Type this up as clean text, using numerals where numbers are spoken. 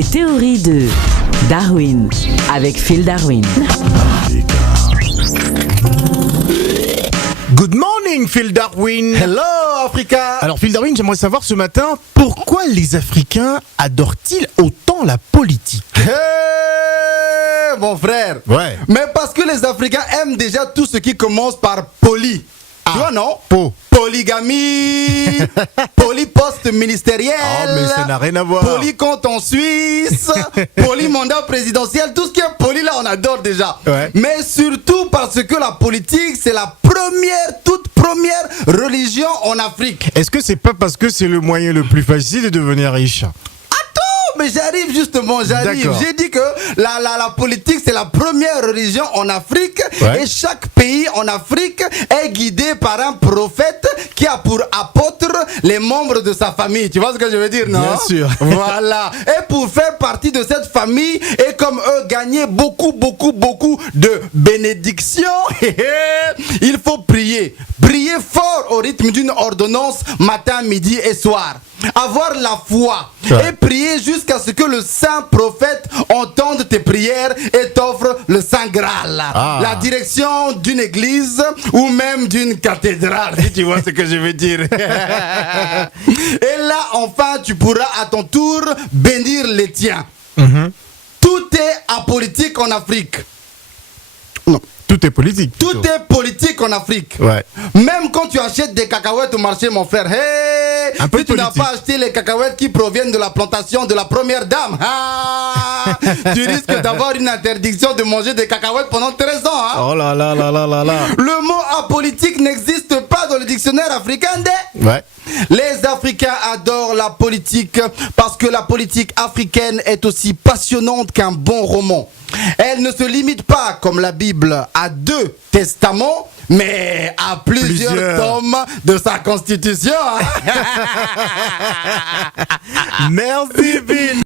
Les théories de Darwin avec Phil Darwin. Good morning, Phil Darwin. Hello, Africa. Alors, Phil Darwin, j'aimerais savoir ce matin, pourquoi les Africains adorent-ils autant la politique? Hey, mon frère. Ouais. Mais parce que les Africains aiment déjà tout ce qui commence par poly. Tu vois, non? Polygamie, polyposte ministériel, mais ça n'a rien à voir. polycompte en Suisse, polymandat présidentiel, tout ce qui est poly là on adore déjà. Ouais. Mais surtout parce que la politique c'est la toute première religion en Afrique. Est-ce que c'est pas parce que c'est le moyen le plus facile de devenir riche? Mais j'arrive justement, D'accord. J'ai dit que la politique c'est la première religion en Afrique, Ouais. et chaque pays en Afrique est guidé par un prophète qui a pour apôtre les membres de sa famille. Tu vois ce que je veux dire, non? Bien sûr. Voilà. Et pour faire partie de cette famille et comme eux gagner beaucoup de bénédictions, il faut prier. Prier fort au rythme d'une ordonnance matin, midi et soir. Avoir la foi et prier jusqu'à ce que le saint prophète entende tes prières et t'offre le saint Graal, la direction d'une église ou même d'une cathédrale, si tu vois ce que je veux dire. Et là enfin tu pourras à ton tour bénir les tiens. Tout est apolitique en Afrique. Non. Tout est politique. Tout est politique en Afrique. Ouais. Même quand tu achètes des cacahuètes au marché, mon frère, Un peu si tu n'as politique. pas acheté les cacahuètes qui proviennent de la plantation de la première dame, tu risques d'avoir une interdiction de manger des cacahuètes pendant 13 ans. Oh là là là là là là. Le mot apolitique n'existe pas dans le dictionnaire africain. Ouais. Les Africains adorent la politique parce que la politique africaine est aussi passionnante qu'un bon roman. Elle ne se limite pas, comme la Bible, à 2 testaments, mais à plusieurs tomes de sa constitution. Merci, Phil.